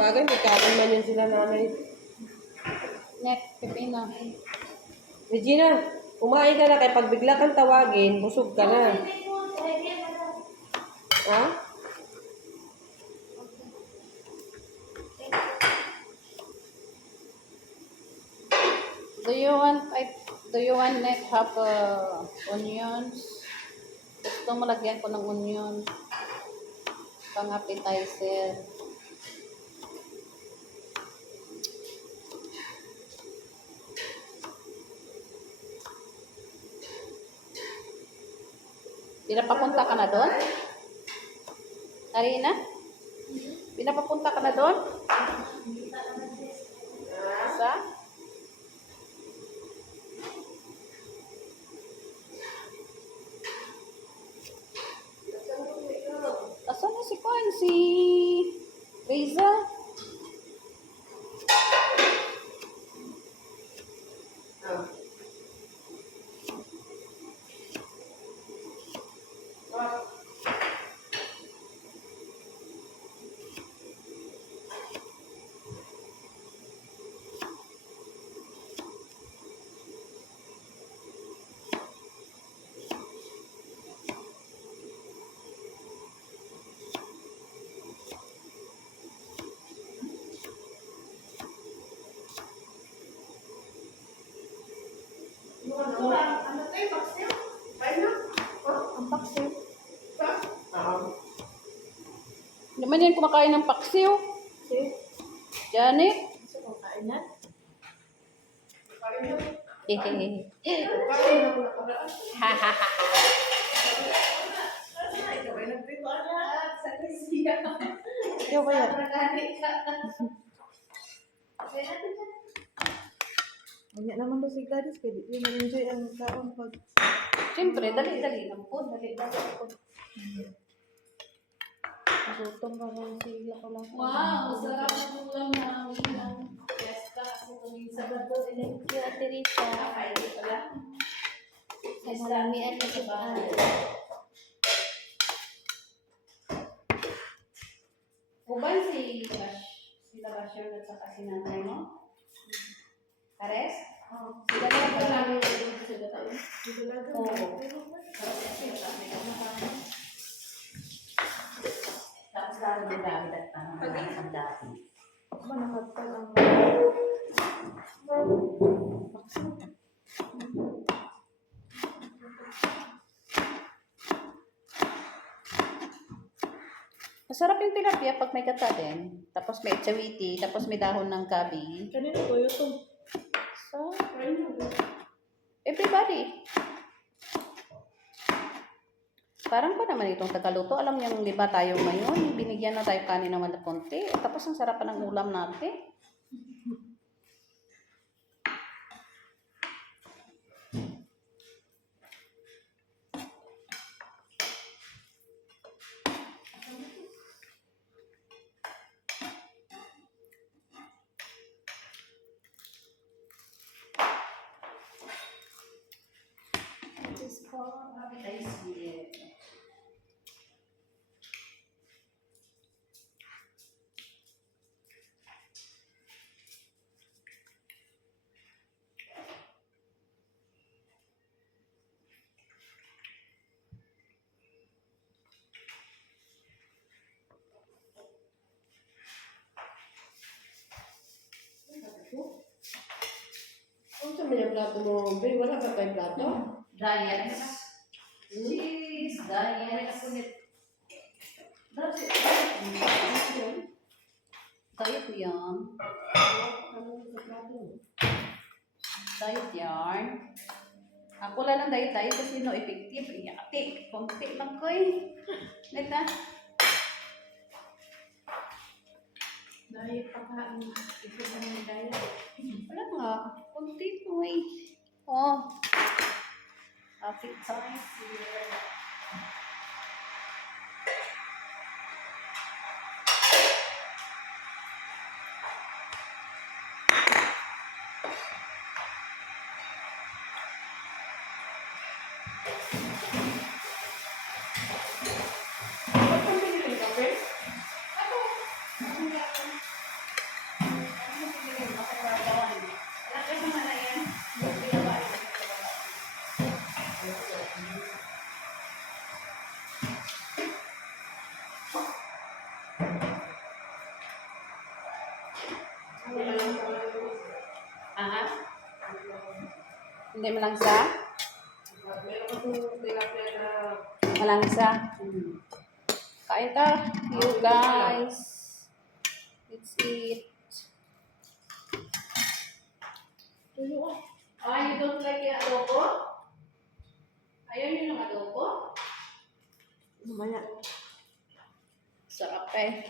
Bagay, may kain man yun sila nanay. Net, pipino. Regina, kumain ka na kaya pag bigla kang tawagin, busog ka na. Ha? Do you want net half onions? Gusto mo lagyan ko ng onion. Pang appetizer. Pinapapunta ka na doon? Arina? Pinapapunta ka na doon? Sa? Asan na si Juan? Si Reza? Ano tayo, paksiw? Kain na? Ang paksiw. Naman yan kumakain ng paksiw. Janet? Kain na? Hehehe. Ikaw ba yan? Banyak naman daw si Gladys, kaya di ko na-enjoy ang kaon pag... Siyempre, dali-dali lang po. Dali-dali po. Gutom ka lang sila ko lang. Wow, sarap ng ulam na ulam. Fiesta kasi tuwing Sabado. Thank you, Ate Rita. Friday pala. Ay, marami at nakabahan. Uban si Bash. Sila Basher at saka si nanay mo? Pares? Sila lang pa lang yung sa gataon? Oo. Tapos lalo ng dami at ang dami. Manakatag ang... Masarap yung tilapia pag may gata din. Tapos may chawiti, tapos may dahon ng gabi. Kanina ko yun itong... So, everybody. Parang pa naman itong tagaluto. Alam niyang liba tayo ngayon. Binigyan na tayo kanin naman na konti. Tapos ang sarap pa ng ulam natin. Ano sa mga plato mo, Bri? Wala ka tayong plato? Diet. Cheese, diet. Diet yan. Diet yarn. Ako lang ng diet kasi no effective. Iyati. Konti lang ko eh. Neta. Dahil pagkain, ito na ng diet. Wala nga. Konti ko eh. Oh. Appetizer. Hindi malangsa? Meron kasing tilapia na Malangsa. Kain ta, you guys. Let's eat. You don't like yung adobo? Ayaw niyo ng adobo? Mamaya. Sarap eh.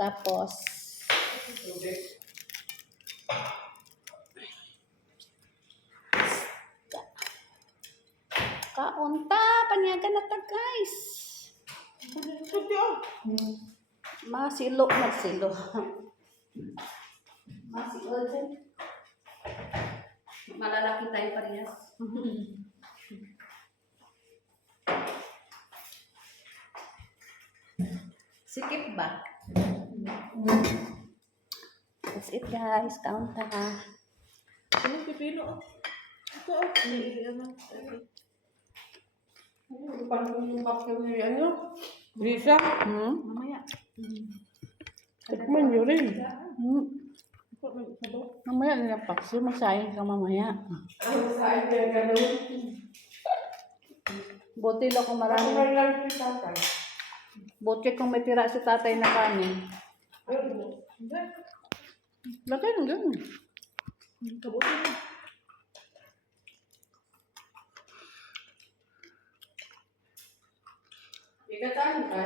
Tapos, tubig. kaunta, panyagan na ta guys. Masilo, magsilo. Masilo dyan. Malalaki tayo parehas. Sikip ba? That's it guys, kaunta. Anong pipino? Ito ano? Parang bakit niya ano? Lisa, Mamaya. tikman nyo rin. Mamaya nila paksi, masayang ka mamaya. Ang saan niya ganun? Buti lang kung Parang marami. lang si tatay. Buti kung may tira si tatay na kanin. Ayun. Lagay ng ganun. Kabuti na. Ikataan ka?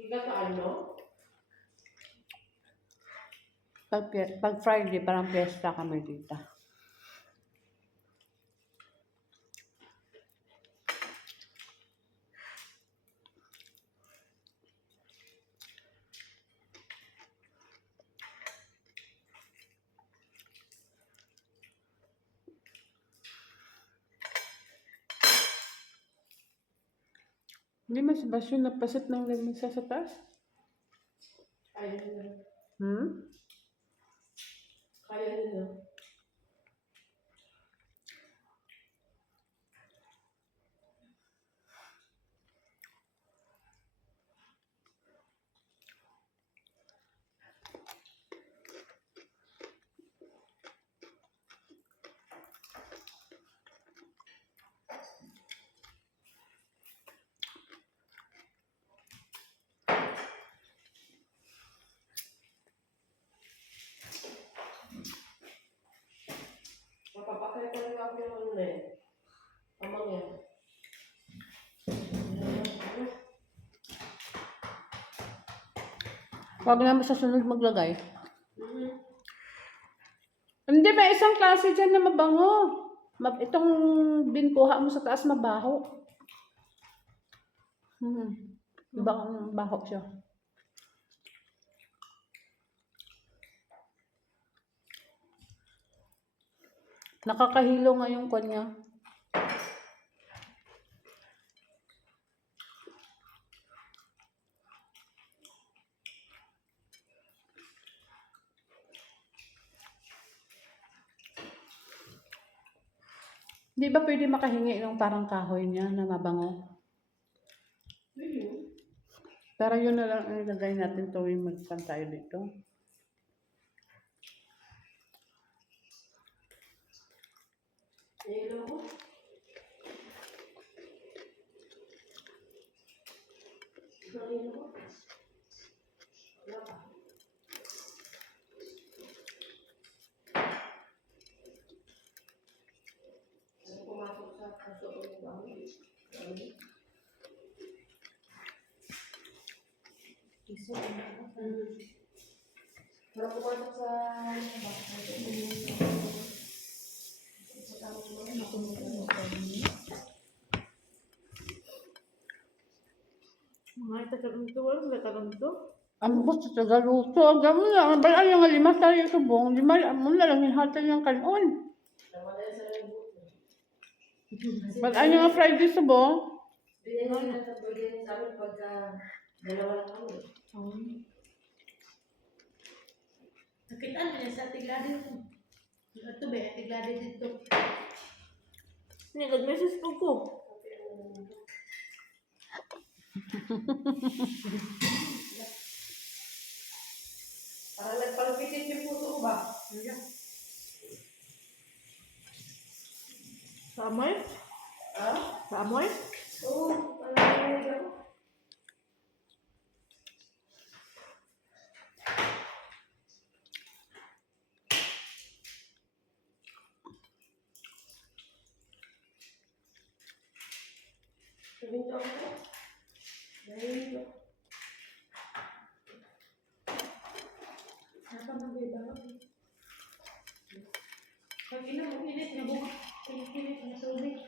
Ikataan mo? Pag Friday, parang fiesta kami dito. Hindi mas basyo na pasit ng lamisa sa taas? Kaya nyo. Kaya nyo. Mapapakay ko rin ako yung ano eh. Amang yan. Huwag naman sa sunod maglagay. Hindi, may isang klase dyan na mabango. Itong binkuha mo sa taas, mabaho. Ibang baho siya. Nakakahilo nga yung kanya. Di ba pwede makahingi ng parang kahoy niya na mabango? Pero yun na lang ang ilagay natin tuwing magpan tayo dito. Ilo mo? Ilo mo? Wala pa. Ano pumasok sa kaso ko yung bahay? Iso. Pero pumasok sa Mga itakalunto. Walang itakalunto. Ang bus sa tagaluto. Ang gamo na. Ang balay nga lima tayo subong. Lima mo na lang hinatan yung kanon. Balay nga Friday subong. binigyan na sa birthday sa amin pagka dalawa lang kami. Nakitaan niya sa tigladi ko. Ito ba, tigladi dito. Nag-message ko. Parang nagpalpitit yung puso ko ba? Sa amoy? Ha? Sa amoy? Oo, parang narinig ako. Sabihin niyo ako. Narinig ako. Apa mag-iba? Pag ina mo, init na buka. Init na tubig.